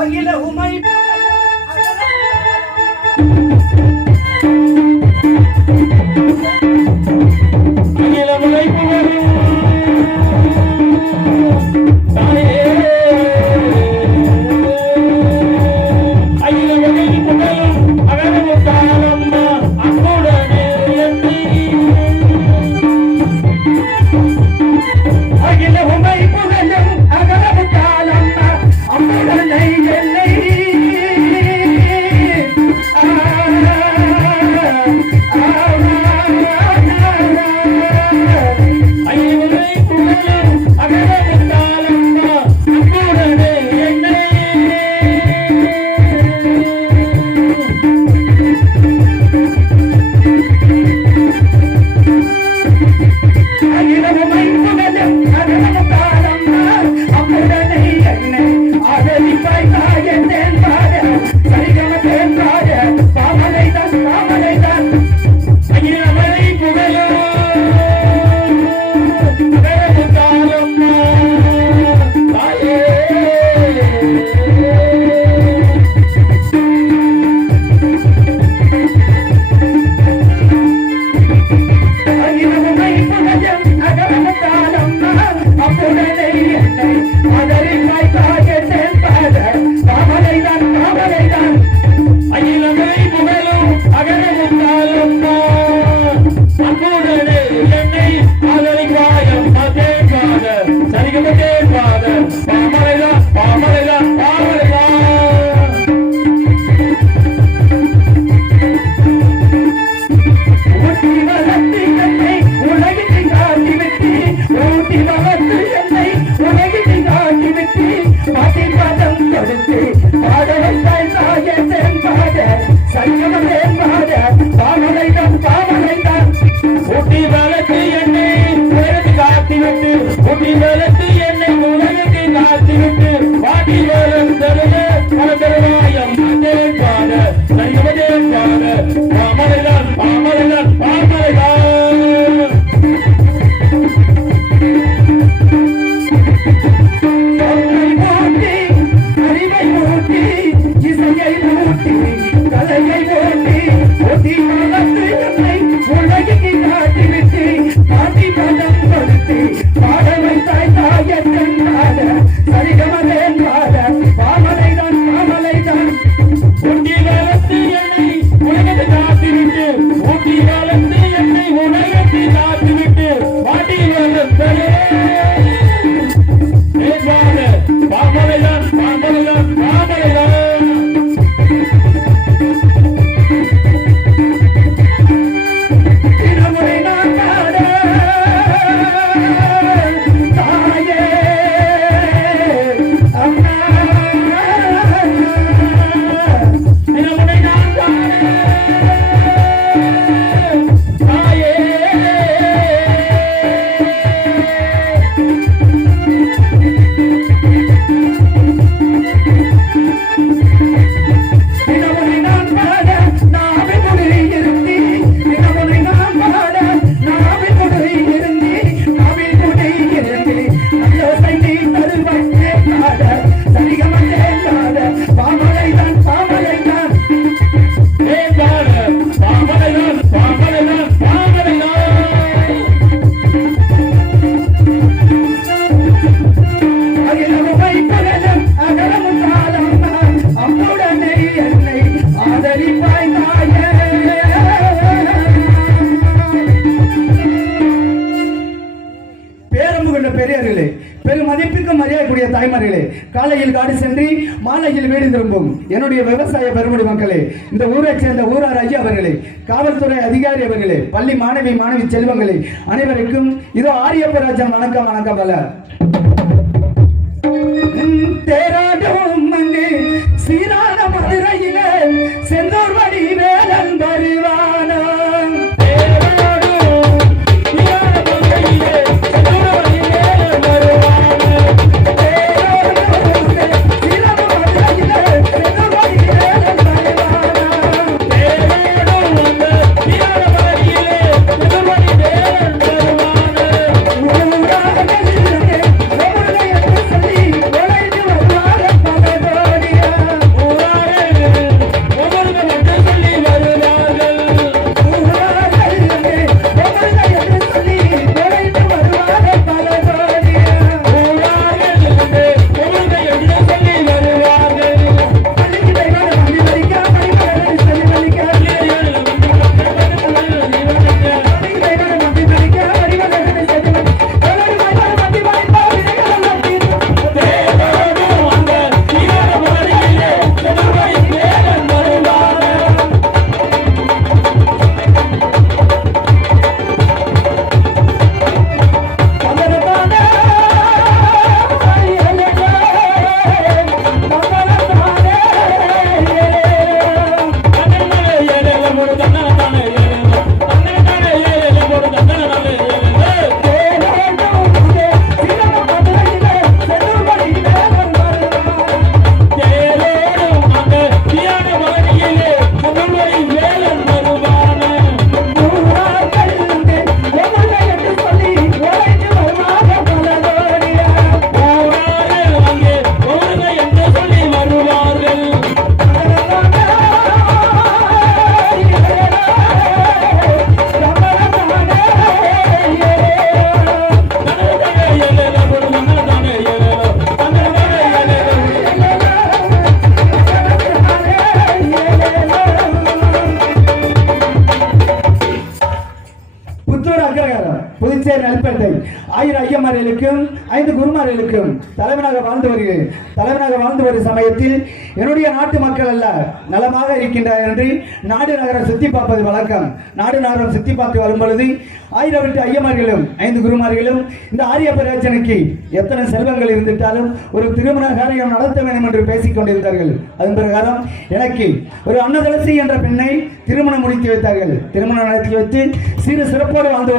அகில உமை காலையில் காடு சென்று மாலையில் வீடு திரும்பும் என்னுடைய விவசாய பெருமுடி மக்களே, இந்த ஊரை சேர்ந்த ஊரார் ஐயா அவர்களே, காவல்துறை அதிகாரி அவர்களே, பள்ளி மாணவி செல்வங்களே, அனைவருக்கும் இதோ ஆரியப்பராஜன் வணக்கம் வணக்கம் பல. தேராடும் மங்கு சீரான மதுரையிலே செந்தூர் வடி வேலன் வருவானா. கல்பேட்டை 1000 ஐயமார்களுக்கும் 5 குருமார்களுக்கும் தலைவனாக வாழ்ந்து வரும் சமயத்தில் என்னுடைய நாட்டு மக்கள் அல்ல நலமாக இருக்கின்றார் என்று நாடு நகரம் சுத்தி பார்ப்பது வழக்கம். நாடு நகரம் சுத்தி பார்த்து வரும் பொழுது 1008 ஐயமார்களும் 5 குருமார்களும் இந்த ஆரிய பிரச்சனைக்கு எத்தனை செல்வங்கள் இருந்துட்டாலும் ஒரு திருமண காரியம் நடத்த வேண்டும் என்று பேசிக் கொண்டிருந்தார்கள். அதன் பிரகாரம் எனக்கு ஒரு அன்னதலசி என்ற பெண்ணை திருமணம் முடித்து வைத்தார்கள். திருமணம் நடத்தி வைத்து சிறு சிறப்போடு வாழ்ந்து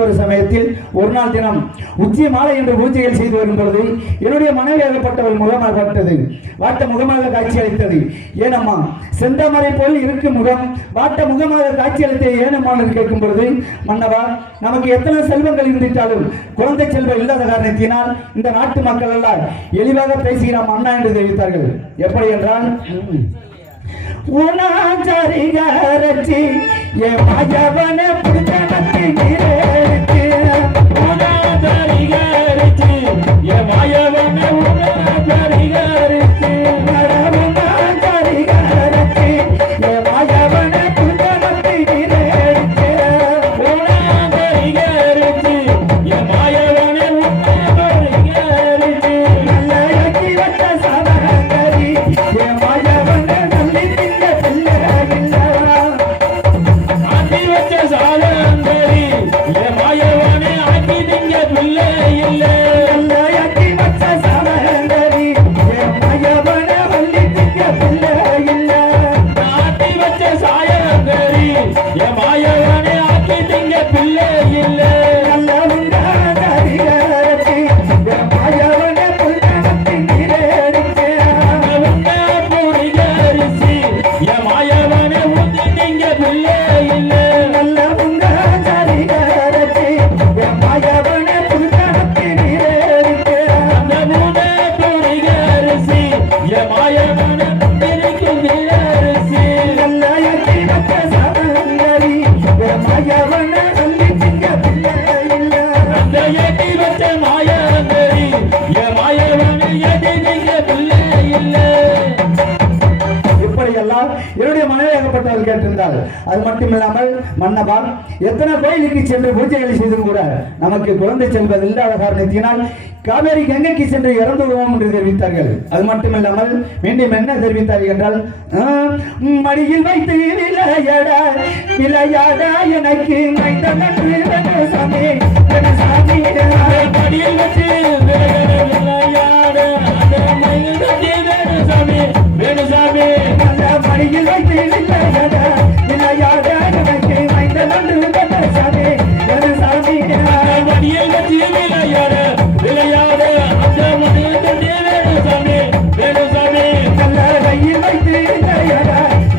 வரும் சமயத்தில் ஒரு நாள் தினம் உச்சி மாலை என்று பூஜைகள் செய்து வரும் பொழுது என்னுடைய மனைவியாகப்பட்டவள் முகமாகப்பட்டது வாட்ட முகமாக காட்சி அளித்தது. ஏனம்மா செந்தமரை போல் இருக்கும் முகம் வாட்ட முகமாக காட்சி அளித்த ஏனம்மா என்று கேட்கும் பொழுது, மன்னவா நமக்கு எத்தனை செல்வங்கள் இருந்துட்டாலும் குழந்தை செல்வம் இல்லாத காரணத்தினால் இந்த நாட்டு மக்கள் எல்லாம் எளிவாக பேசுகிறாம் அண்ணா என்று தெரிவித்தார்கள். எப்படி என்றால் உணாச்சாரிகாரச்சி ஏ மாயவன புத்தனத்தி நீரேச்சி உணாச்சாரிகாரச்சி ஏ மாயவன உணாச்சாரிகாரச்சி உணாச்சாரிகாரச்சி ஏ மாயவன புத்தனத்தி நீரேச்சி உணாச்சாரிகாரச்சி ஏ மாயவன உணாச்சாரிகாரச்சி நல்ல வட்ட சாவங்கரி ஏ மாயவன என்னுடைய மனைவியாகப்பட்டவர்கள் கேட்டிருந்தால் அது மட்டுமில்லாமல் மன்னவா எத்தனை கோயிலுக்கு சென்று பூஜைகளை செய்தும் கூட நமக்கு குழந்தை செல்வது இல்லாத காரணத்தினால் காவேரி கங்கைக்கு சென்று இறந்து விடுவோம் என்று தெரிவித்தார்கள். அது மட்டுமில்லாமல் மீண்டும் என்ன தெரிவித்தார்கள் என்றால் மடியில் வைத்து விளையாடா எனக்கு மடியில் வச்சு வேணுசாமி மடியில் வைத்து விளையாடா எனக்கு சாமி வேணுசாமி மடியில் வச்சு விளையாட அந்த மடியில் தண்ணி வேணுசாமி வேணுசாமி நல்ல கையில் வைத்து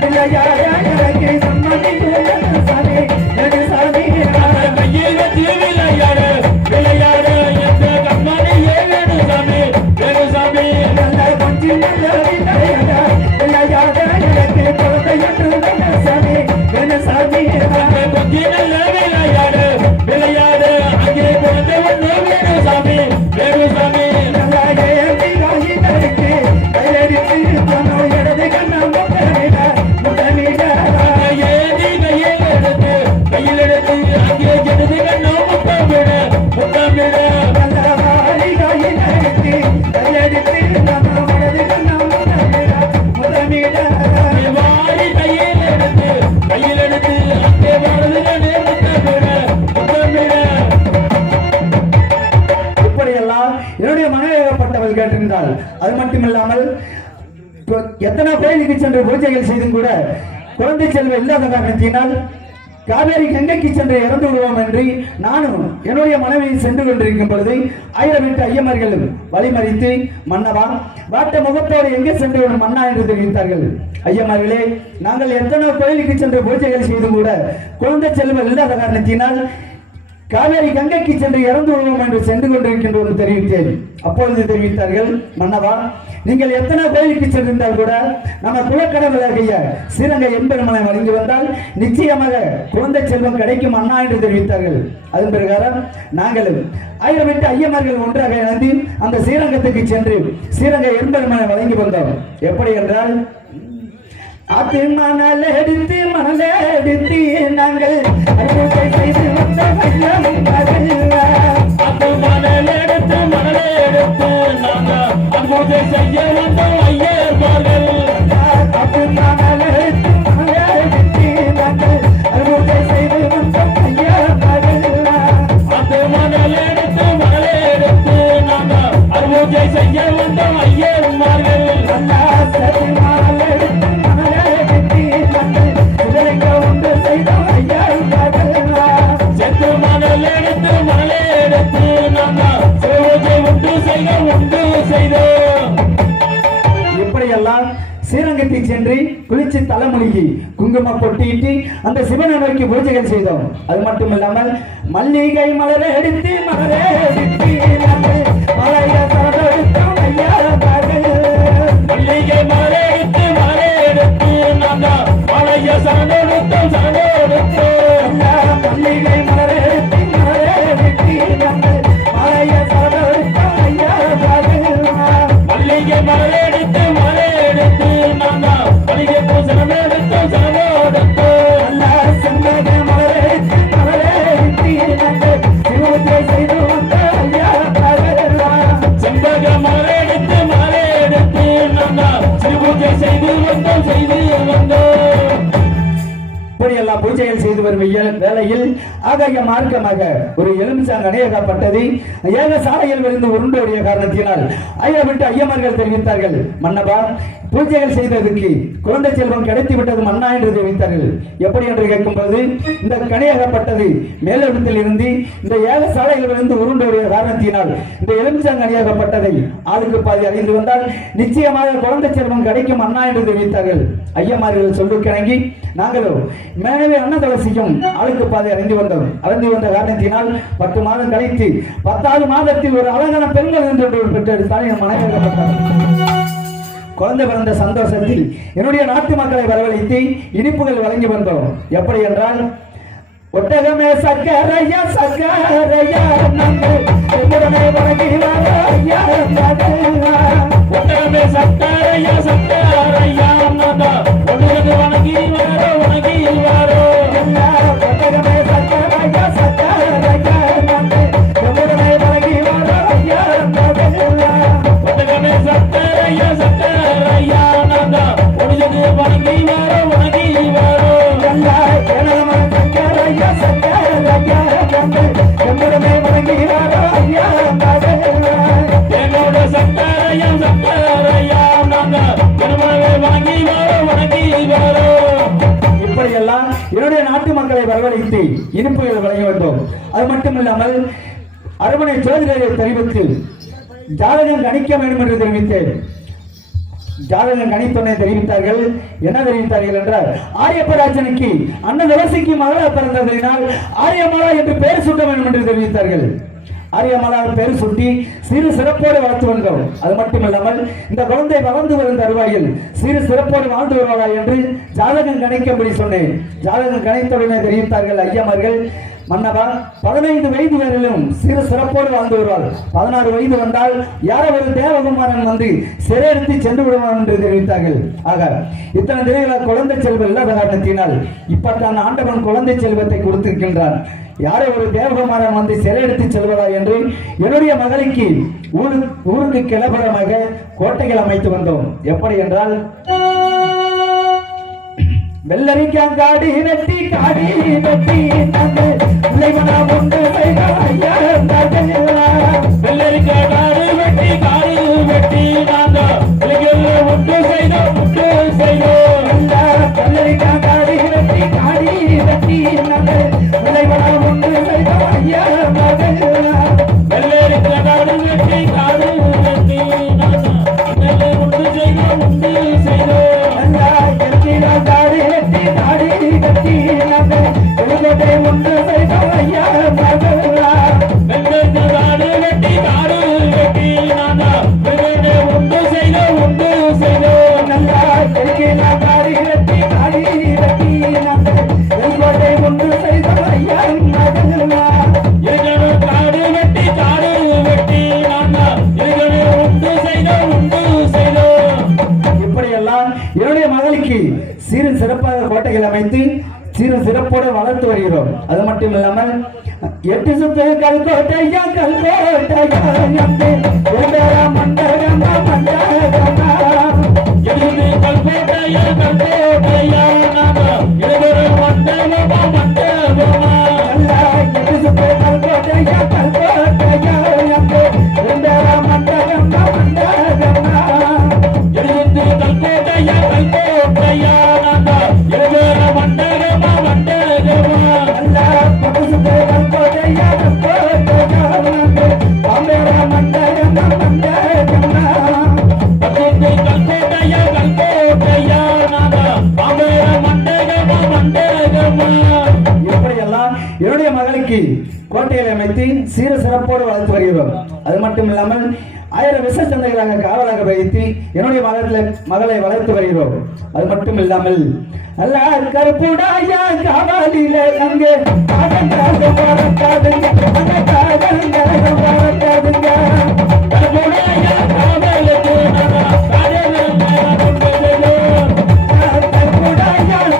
விளையாட எனக்கு சம்மதி வேணுசாமி வேணுசாமி கையில் வச்சு விளையாட எந்த கம்மனியே வேணுசாமி வேணுசாமி நல்ல கொஞ்சி நல்ல விளையாட எனக்கு குழந்தையன்று வேணுசாமி வேணுசாமி கொஞ்சி நல்ல விளையாட அங்கே குழந்தை ஒன்று வேணுசாமி வேணுசாமி நல்ல ஏந்தி காசி தருக்கு கையெடுத்து இடது கண்ண முட்டமிட ஏந்தி கையில் எடுத்து அங்கே இடது கண்ண முட்டமிட நல்ல வாரி காயில் எடுத்து கையெடுத்து இடது கண்ண முட்டமிட வாரி கையில் எடுத்து அங்கே வலது கண்ண முட்டமிட இப்படியெல்லாம் என்னுடைய மனைவியாகப்பட்டவள் கேட்டிருந்தால் அது மட்டுமில்லாமல் எத்தனை கோயிலுக்கு சென்று பூஜைகள் செய்தும் கூட குழந்தை செல்வம் இல்லாத காரணத்தினால் காவேரி கங்கைக்கு சென்று இறந்து விடுவோம் என்று நானும் என்னுடைய மனைவி சென்று கொண்டிருக்கும் பொழுது 1008 ஐயமார்களும் வழிமறித்து மன்னவா வாட்ட முகத்தோடு எங்கே சென்று விடும் மன்னா என்று தெரிவித்தார்கள். ஐயமார்களே நாங்கள் எத்தனை கோயிலுக்கு சென்று பூஜைகள் செய்தும் கூட குழந்தை செல்வம் இல்லாத காரணத்தினால் காவேரி கங்கைக்கு சென்று இறந்து விடுவோம் என்று சென்று கொண்டிருக்கின்றோம் தெரிவித்தேன். அப்பொழுது தெரிவித்தார்கள், மன்னவா நீங்கள் எத்தனை கோயிலுக்கு சென்றிருந்தால் கூட நம்ம குலக்கடவுளாகிய ஸ்ரீரங்க எம்பெருமானை வழங்கி வந்தால் நிச்சயமாக குழந்தை செல்வம் கிடைக்கும் அண்ணா என்று தெரிவித்தார்கள். அதன் பிரகாரம் நாங்களும் 1008 ஐயமார்கள் ஒன்றாக இணைந்து அந்த ஸ்ரீரங்கத்துக்கு சென்று ஸ்ரீரங்க எம்பெருமானை வழங்கி வந்தோம். எப்படி என்றால் அது மணல் எடுத்து நாங்கள் அறுவடை செய்து வந்த வெள்ளம் அது மணல் எடுத்து நாங்கள் அறுவடை செய்ய வந்த ஐயர்மார்கள். அது மணல் எடுத்து நாங்கள் அறுவடை செய்து வந்த ஐயர்மார்கள். அது மணல் எடுத்து நாங்கள் அறுவடை செய்ய வந்த ஐயர்மார்கள். இப்படியெல்லாம் ஸ்ரீரங்கத்தை சென்று குளிச்சு தலைமுழுகி குங்கும பொட்டிட்டு அந்த சிவனை நோக்கி பூஜைகள் செய்தோம். அது மட்டும் இல்லாமல் மல்லிகை மலரை எடுத்து மலைய சரதெடுத்தோம் ஐயா மல்லிகை மலரை எடுத்து நாங்கள் மலைய சரதெடுத்தோம் மல்லிகை மலரை எடுத்து மலைய சரதெடுத்தோம் ஐயா மல்லிகை மலரை எடுத்து நாங்கள் மல்லிகை பூ சரதெடுத்தோம் செம்பக மலரை எடுத்து சிவத்தை செய்து வந்த ஐயா செம்பக மலரை எடுத்து நாங்கள் சிறுபூஜை செய்து வந்தோம். இப்படியெல்லாம் பூஜைகள் செய்து வரும் வேளையில் ஆகாய மார்க்கமாக ஒரு எலுமிச்சாங்க அணையகப்பட்டது. ஏக சாலையில் விழுந்து உருண்டோடிய காரணத்தினால் ஐயா விட்டு ஐயமார்கள் தெரிவித்தார்கள், மன்னபா பூஜைகள் செய்ததற்கு குழந்தை செல்வம் கிடைத்து விட்டது மன்னா என்று தெரிவித்தார்கள். எப்படி என்று கேட்கும்போது இந்த கணையகப்பட்டது மேலிடத்தில் இருந்து இந்த ஏக சாலையில் விழுந்து உருண்டோடிய காரணத்தினால் இந்த எலுமிச்சாங்க அணியாகப்பட்டதை ஆளுக்கு பாதி அறிந்து வந்தால் நிச்சயமாக குழந்தை செல்வம் கிடைக்கும் அண்ணா என்று தெரிவித்தார்கள். ஐயமார்கள் சொல்லுக்கிணங்கி நாங்களோ மேனவே அன்னதவசியும் ஆளுக்கு பாதை அறிந்து வந்த காரணத்தினால் 10 மாதம் கழித்து 10வது மாதத்தில் ஒரு அழகான பெண்கள் என்று பெற்றெடுத்தால் என் மனைவியாகப்பட்டார். குழந்தை பிறந்த சந்தோஷத்தில் என்னுடைய நாட்டு மக்களை வரவழைத்து இனிப்புகள் வழங்கி வந்தோம். எப்படி என்றால் ஒட்டகமே சக்கரையா நம்முடனே வணங்கி வாரையா ஒட்டகமே சக்கரையா ஒட்டகமே வணங்கி வாரோ ஒட்டகமே சக்கரையா நம்முடனே வணங்கி வாரையா ஒட்டகமே சக்கரையா ஒட்டகமே வணங்கி வாரோ நம்முடனே வணங்கி வாரையா என்னோட சக்கரையா வணங்கி வாரோ. இப்படியெல்லாம் என்னுடைய நாட்டு மக்களை வரவழைத்து இனிப்புகள் வழங்க வந்தோம். அது மட்டுமில்லாமல் அரண்மனை ஜோதிடரை தெரிவித்து ஜாதகம் கணிக்க வேண்டும் என்று தெரிவித்தேன். ஜாதகம் கணித்தோனே தெரிவித்தார்கள். என்ன தெரிவித்தார்கள் என்றால் ஆரியப்பராஜனுக்கு அண்ணன் துளசிக்கு மகளா பிறந்ததினால் ஆரியமாலா என்று பெயர் சூட்ட வேண்டும் என்று தெரிவித்தார்கள். ஆரியமாலா பெயர் சுட்டி சிறு சிறப்போடு வளர்த்து வந்தோம். அது மட்டுமில்லாமல் இந்த குழந்தை வளர்ந்து வரும் தருவாயில் சிறு சிறப்போடு வாழ்ந்து வருவாரா என்று ஜாதகம் கணிக்கும்படி சொன்னேன். ஜாதகம் கணித்தவுடனே தெரிவித்தார்கள் ஐயமார்கள், மன்னவா 15 வயது வரையிலும் சிறு சிறப்போடு வாழ்ந்து வருவார். 16 வயது வந்தால் யாரோ ஒரு தேவகுமாரன் வந்து சிறையெடுத்து சென்று விடுவான் என்று தெரிவித்தார்கள். ஆக இத்தனை தினங்களாக குழந்தை செல்வம் இல்லாத காரணத்தினால் இப்பத்தான் ஆண்டவன் குழந்தை செல்வத்தை கொடுத்திருக்கின்றான். யாரோ ஒரு தேவகுமாரன் வந்து சிறையெடுத்து செல்வதா என்று என்னுடைய மகளுக்கு ஊருக்கு கிளம்பரமாக கோட்டைகள் அமைத்து வந்தோம். எப்படி என்றால் வெள்ளரிக்காய் காடி வெட்டி ஒன்று வெள்ளரிக்காய் காடு வெட்டி நாங்கள் ஒன்று செய்தோம் வெள்ளரிக்காய் காடி வெட்டி ஒன்று செய்தோம் ஐயா வெள்ளரிக்காய் காடு வெட்டி ஒன்று செய்தோம் ஒன்று செய்தோம் ஐயா இப்படியெல்லாம் என்னுடைய மகளுக்கு சீரும் சிறப்பாக கோட்டைகள் அமைத்து சீரும் சிறப்போடு வளர்த்து வருகிறோம். அது மட்டும் இல்லாமல் 8 சுத்து கல்கோட்டையா கல்கோட்டையா மண்டகமா மண்டகமா எழுது கல்கோட்டையா கல்கோட்டையா நாம எழுதுற மண்டபமா மண்டபமா 8 சுத்து கல்கோட்டையா கல்கோட்டையா மண்டகமா மண்டகமா எழுது கல்கோட்டையா கல்கோட்டையா நாம எழுதுற மண்டபமா மண்டபமா கல்கோட்டையா கல்கோட்டையா நாம பாம்பேர மண்டபமா மண்டபமா இப்படியெல்லாம் என்னுடைய மகளுக்கு கோட்டைகளை அமைத்து சீர சிறப்போடு வளர்த்து வருகிறோம். அது மட்டும் இல்லாமல் 1000 விச சந்தைகளாக காவலாக வைத்து என்னுடைய மகளை வளர்த்து வருகிறோம். அது மட்டும் இல்லாமல் அல்ல கருப்புடாய காவலில அங்கே கல்கோட்டையா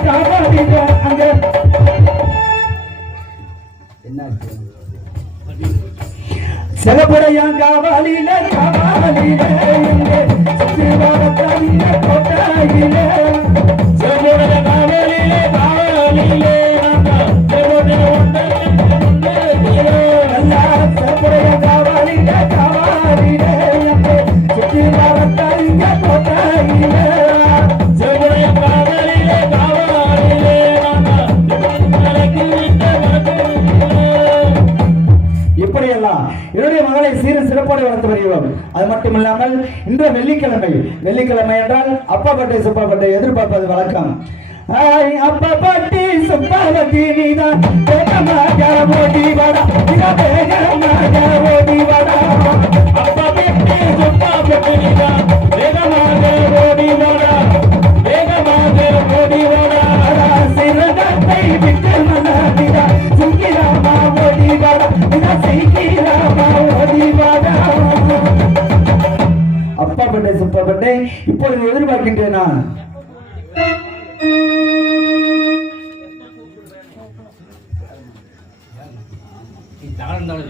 காவலுக்கு நாம சிலப்புடைய காவலில காவலில கோட்டையிலே செல்லுடைய காவலிலே காவலிலே சிலப்புடைய காவலில காவலிலே சுற்றி வரத்தாங்க கோட்டையிலே செல்லுடைய காவலிலே காவலிலே இப்படியெல்லாம் என்னுடைய மகளை சீர சிறப்போடு வளர்த்து வருகிறோம். அது மட்டும் இல்லாமல் இன்று வெள்ளிக்கிழமை என்றால் அப்பாப்பட்டை சுப்பாப்பட்டை எதிர்பார்ப்பது வழக்கம். அப்பப்பட்டி சுப்பாவட்டி நீதான் வேகமாக ஓடி வாடா வேகமாக ஓடி வாடா அப்பப்பட்டி சுப்பாப்பட்டி நீதான் வேகமாக ஓடி வாடா வேகமாக ஓடி வாடா சிறகத்தை விட்டு மனாடிடா சுங்கிராமா ஓடி வாடா சீக்கிரமா ஓடி வாடா. அப்பாப்பட்டை சுப்பாப்பட்டை இப்பொழுது எதிர்பார்க்கின்றேன் நான். தாழ்ந்தாலும்